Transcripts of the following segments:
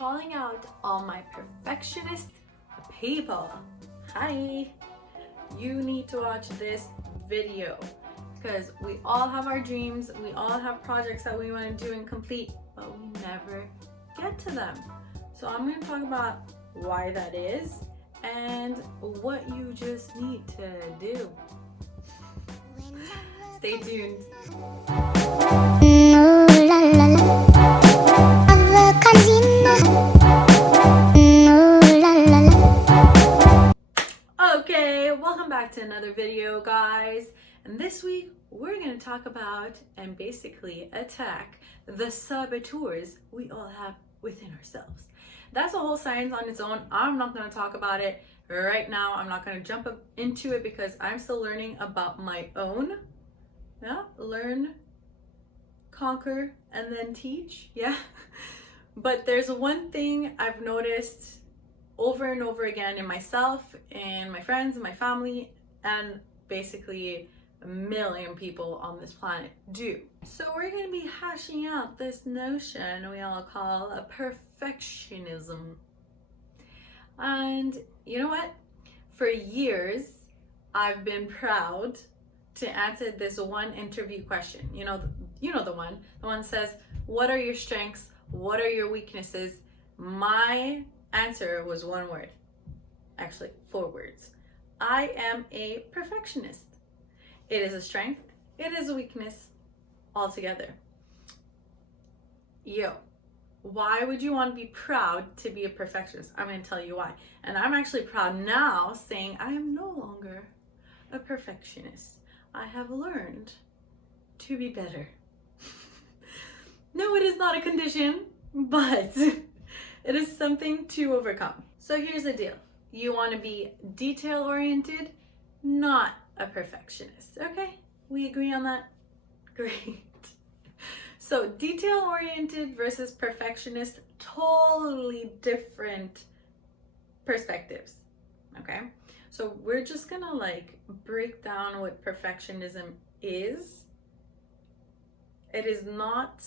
calling out all my perfectionist people. Hi, you need to watch this video because we all have our dreams, we all have projects that we want to do and complete, but we never get to them. So I'm going to talk about why that is and what you just need to do. Stay tuned. Okay, welcome back to another video, guys. And this week we're going to talk about and basically attack the saboteurs we all have within ourselves. That's a whole science on its own. I'm not going to talk about it right now. I'm not going to jump up into it because I'm still learning about my own. Yeah, learn, conquer, and then teach. Yeah. But there's one thing I've noticed over and over again in myself, and my friends, and my family, and basically a million people on this planet do. So we're going to be hashing out this notion we all call a perfectionism. And you know what? For years, I've been proud to answer this one interview question. You know the one says, what are your strengths? What are your weaknesses? My answer was one word. Actually, 4 words. I am a perfectionist. It is a strength. It is a weakness altogether. Why would you want to be proud to be a perfectionist? I'm going to tell you why. And I'm actually proud now saying I am no longer a perfectionist. I have learned to be better. No, it is not a condition, but it is something to overcome. So here's the deal. You want to be detail-oriented, not a perfectionist. Okay? We agree on that? Great. So detail-oriented versus perfectionist, totally different perspectives. Okay? So we're just gonna break down what perfectionism is. It is not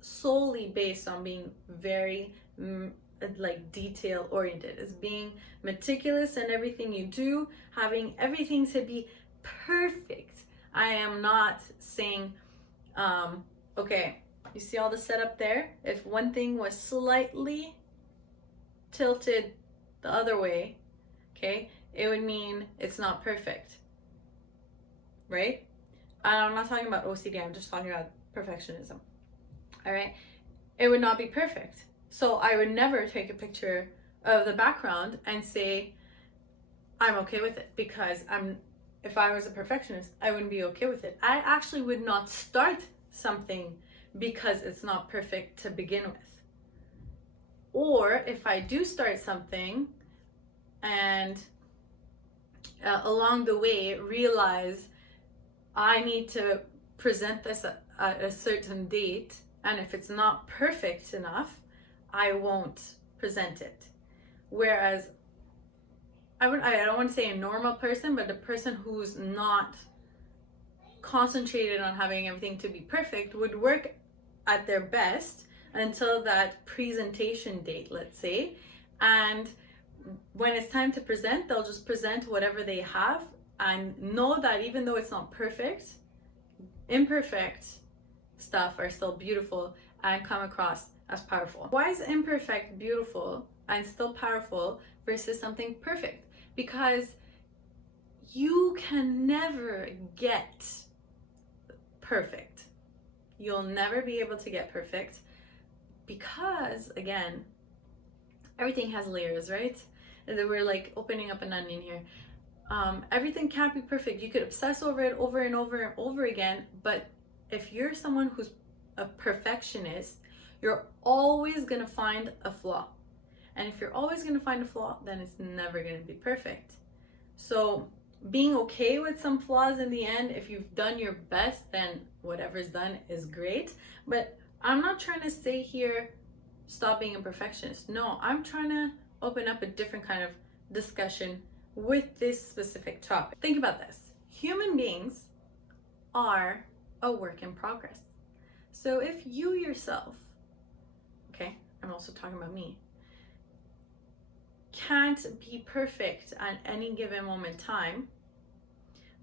solely based on being very detail oriented. It's being meticulous in everything you do, having everything to be perfect. I am not saying, okay, you see all the setup there? If one thing was slightly tilted the other way, okay, it would mean it's not perfect, right? I'm not talking about OCD, I'm just talking about perfectionism. All right, it would not be perfect. So I would never take a picture of the background and say I'm okay with it, because if I was a perfectionist, I wouldn't be okay with it. I actually would not start something because it's not perfect to begin with. Or if I do start something and along the way realize I need to present this at a certain date, and if it's not perfect enough, I won't present it. Whereas I don't want to say a normal person, but a person who's not concentrated on having everything to be perfect would work at their best until that presentation date, let's say. And when it's time to present, they'll just present whatever they have and know that even though it's not perfect, imperfect stuff are still beautiful and come across as powerful. Why is imperfect beautiful and still powerful versus something perfect? Because you can never get perfect. You'll never be able to get perfect because, again, everything has layers, right? And then we're opening up an onion here. Everything can't be perfect. You could obsess over it over and over and over again, but if you're someone who's a perfectionist, you're always going to find a flaw. And if you're always going to find a flaw, then it's never going to be perfect. So being okay with some flaws in the end, if you've done your best, then whatever's done is great. But I'm not trying to say here, stop being a perfectionist. No, I'm trying to open up a different kind of discussion with this specific topic. Think about this. Human beings are a work in progress. So if you yourself, okay, I'm I'm also talking about me, can't be perfect at any given moment in time,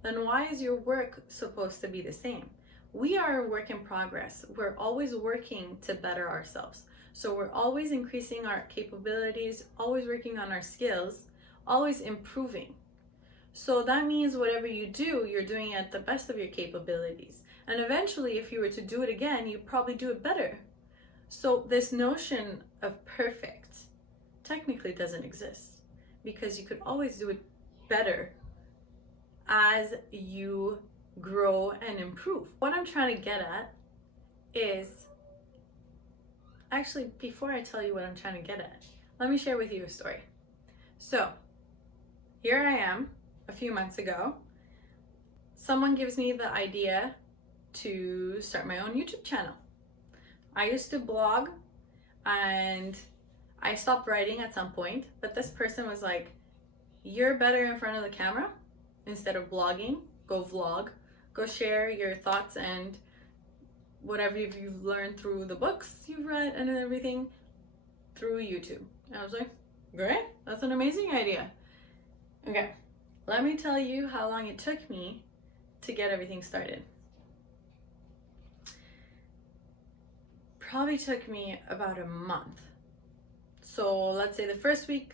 then why is your work supposed to be the same? We are a work in progress. We're always working to better ourselves. So we're always increasing our capabilities, always working on our skills, always improving. So that means whatever you do, you're doing it at the best of your capabilities. And eventually, if you were to do it again, you'd probably do it better. So this notion of perfect technically doesn't exist, because you could always do it better as you grow and improve. What I'm trying to get at is, actually, before I tell you what I'm trying to get at, let me share with you a story. So here I am a few months ago. Someone gives me the idea to start my own YouTube channel. I used to blog and I stopped writing at some point, but this person was like, you're better in front of the camera. Instead of blogging, go vlog, go share your thoughts and whatever you've learned through the books you've read and everything through YouTube. And I was like, great, that's an amazing idea. Okay, let me tell you how long it took me to get everything started. Probably took me about a month. So let's say the first week,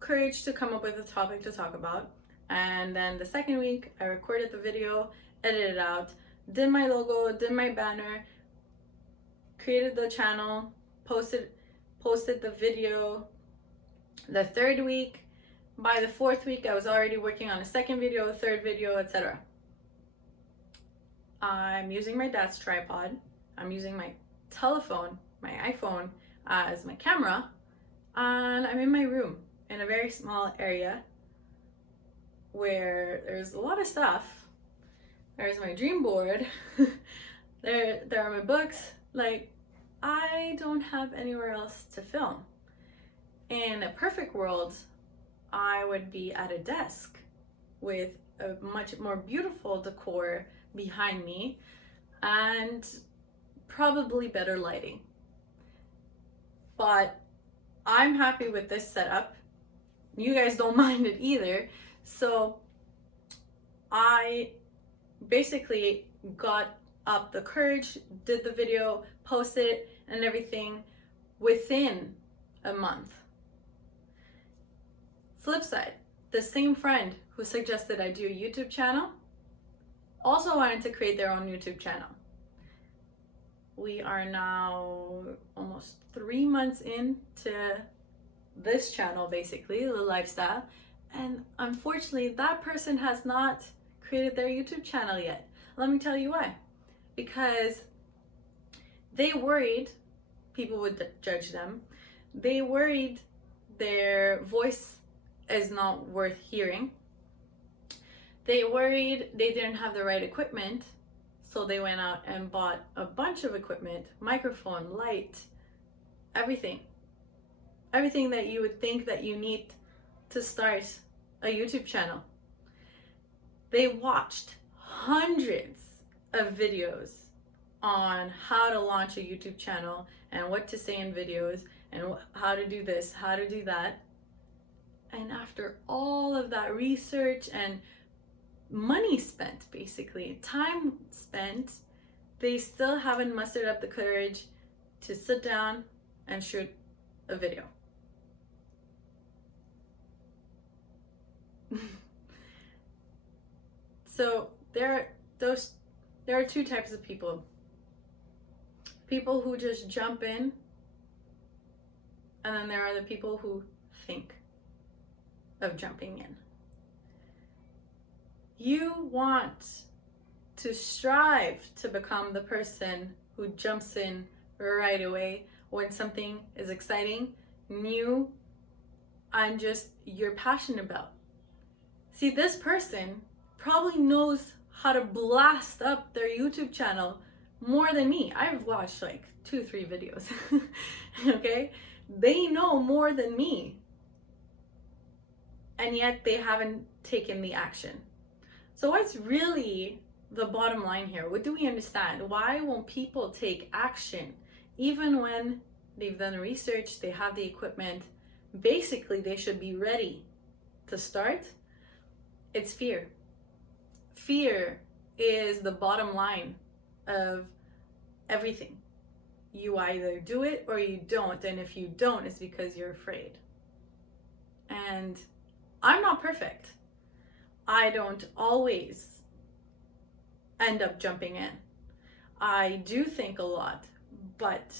courage to come up with a topic to talk about. And then the second week, I recorded the video, edited it out, did my logo, did my banner, created the channel, posted the video. The third week, by the fourth week, I was already working on a second video, a third video, etc. I'm using my dad's tripod. I'm using my telephone, my iPhone, as my camera, and I'm in my room in a very small area where there's a lot of stuff. There's my dream board. there are my books. Like, I don't have anywhere else to film. In a perfect world, I would be at a desk with a much more beautiful decor behind me and probably better lighting. But I'm happy with this setup. You guys don't mind it either. So I basically got up the courage, did the video, posted it and everything within a month. Flip side, the same friend who suggested I do a YouTube channel also wanted to create their own YouTube channel. We are now almost 3 months into this channel, basically, LeLifestyle. And unfortunately, that person has not created their YouTube channel yet. Let me tell you why. Because they worried people would judge them. They worried their voice is not worth hearing. They worried they didn't have the right equipment. So they went out and bought a bunch of equipment, microphone, light, everything. Everything that you would think that you need to start a YouTube channel. They watched hundreds of videos on how to launch a YouTube channel and what to say in videos and how to do this, how to do that. And after all of that research and money spent, basically, time spent, they still haven't mustered up the courage to sit down and shoot a video. So there are two types of people. People who just jump in, and then there are the people who think of jumping in. You want to strive to become the person who jumps in right away when something is exciting, new, and just you're passionate about. See, this person probably knows how to blast up their YouTube channel more than me. I've watched like 2-3 videos, okay? They know more than me, and yet they haven't taken the action. So what's really the bottom line here? What do we understand? Why won't people take action even when they've done research, they have the equipment. Basically, they should be ready to start. It's fear. Fear is the bottom line of everything. You either do it or you don't, and if you don't, it's because you're afraid. And I'm not perfect. I don't always end up jumping in. I do think a lot, but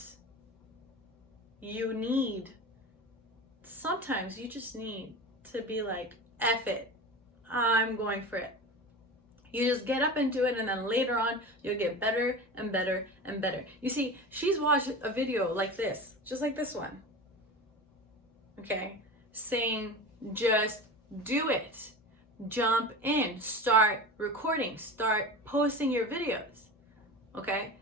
sometimes you just need to be like, F it, I'm going for it. You just get up and do it, and then later on, you'll get better and better and better. You see, she's watched a video like this, just like this one, okay? Saying, just do it. Jump in, start recording, start posting your videos, okay?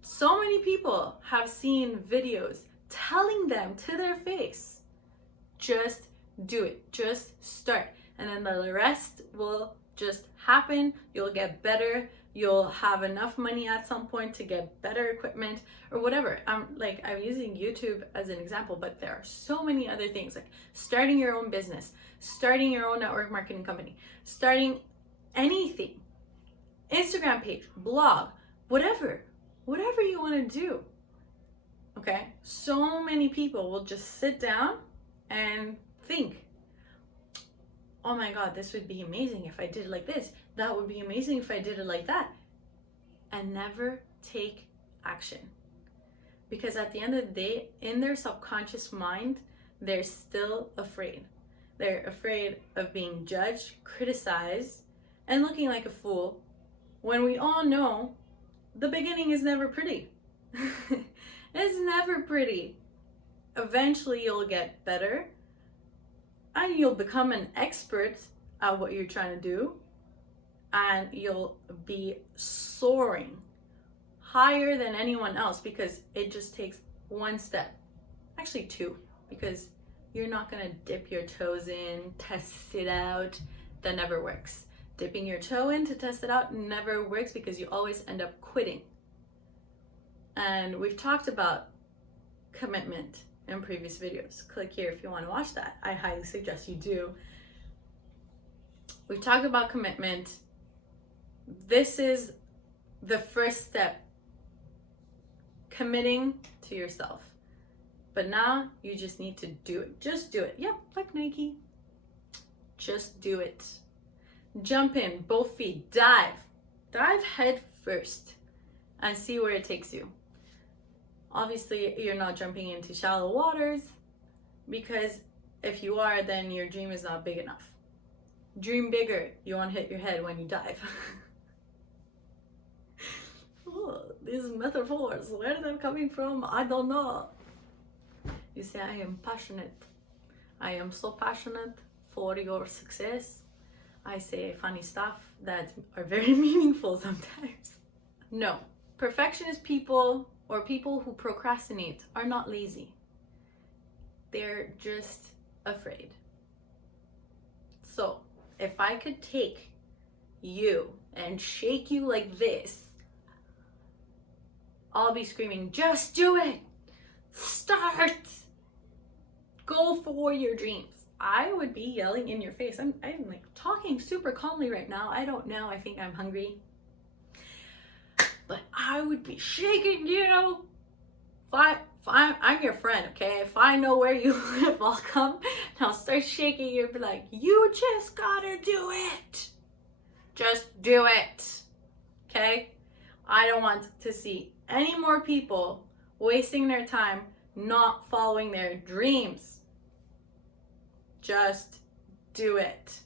So many people have seen videos telling them to their face, just do it, just start. And then the rest will just happen. You'll get better. You'll have enough money at some point to get better equipment or whatever. I'm using YouTube as an example, but there are so many other things, like starting your own business, starting your own network marketing company, starting anything, Instagram page, blog, whatever you want to do. Okay? So many people will just sit down and think, oh my God, this would be amazing if I did it like this. That would be amazing if I did it like that. And never take action. Because at the end of the day, in their subconscious mind, they're still afraid. They're afraid of being judged, criticized, and looking like a fool, when we all know the beginning is never pretty. It's never pretty. Eventually you'll get better and you'll become an expert at what you're trying to do, and you'll be soaring higher than anyone else, because it just takes one step, actually two, because you're not going to dip your toes in, test it out. That never works. Dipping your toe in to test it out never works, because you always end up quitting. And we've talked about commitment in previous videos. Click here if you want to watch that. I highly suggest you do. We've talked about commitment. This is the first step, committing to yourself. But now you just need to do it. Just do it. Yep, like Nike. Just do it. Jump in, both feet, dive. Dive head first and see where it takes you. Obviously, you're not jumping into shallow waters, because if you are, then your dream is not big enough. Dream bigger. You won't hit your head when you dive. Oh, these metaphors, where are they coming from? I don't know. You see, I am passionate. I am so passionate for your success. I say funny stuff that are very meaningful sometimes. No, perfectionist people or people who procrastinate are not lazy. They're just afraid. So if I could take you and shake you like this, I'll be screaming, just do it. Start. Go for your dreams. I would be yelling in your face. I'm like talking super calmly right now. I don't know. I think I'm hungry. But I would be shaking you. I'm your friend, okay? If I know where you live, I'll come and I'll start shaking you and be like, you just gotta do it. Just do it. Okay? I don't want to see any more people wasting their time not following their dreams. Just do it.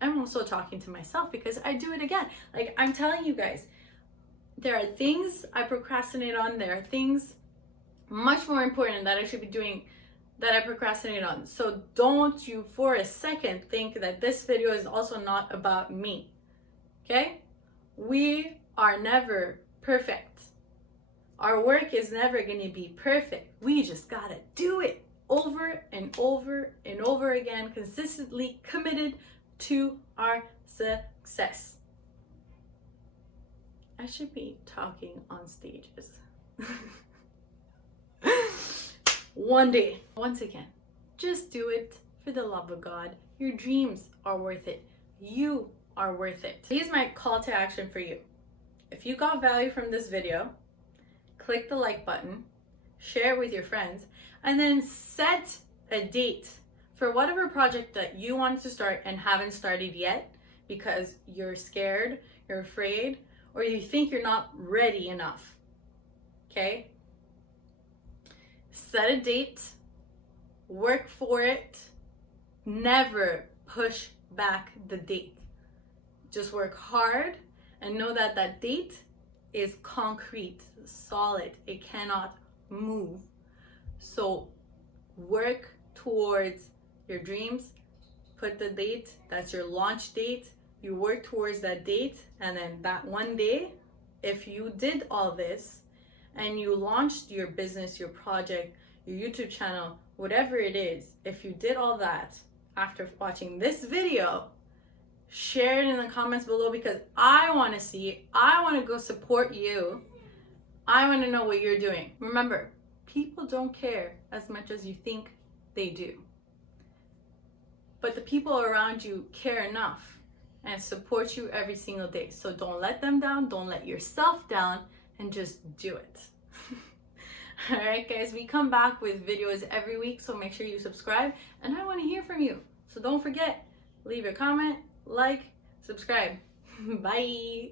I'm also talking to myself, because I do it again. Like, I'm telling you guys, there are things I procrastinate on. There are things much more important that I should be doing that I procrastinate on. So don't you for a second think that this video is also not about me. Okay? We are never perfect. Our work is never going to be perfect. We just gotta do it over and over and over again, consistently committed to our success. I should be talking on stages. one day. Once again, just do it for the love of God. Your dreams are worth it. You are worth it. Here's my call to action for you. If you got value from this video, click the like button, share it with your friends, and then set a date for whatever project that you wanted to start and haven't started yet because you're scared, you're afraid, or you think you're not ready enough. Okay? Set a date, work for it, never push back the date. Just work hard and know that that date is concrete, solid. It cannot move. So work towards your dreams. Put the date, that's your launch date. You work towards that date, and then that one day, if you did all this and you launched your business, your project, your YouTube channel, whatever it is, if you did all that after watching this video, share it in the comments below because I want to see it. I want to go support you. I want to know what you're doing. Remember, people don't care as much as you think they do. But the people around you care enough and support you every single day. So don't let them down. Don't let yourself down, and just do it. All right, guys, we come back with videos every week, so make sure you subscribe. And I want to hear from you. So don't forget, leave your comment, like, subscribe. Bye.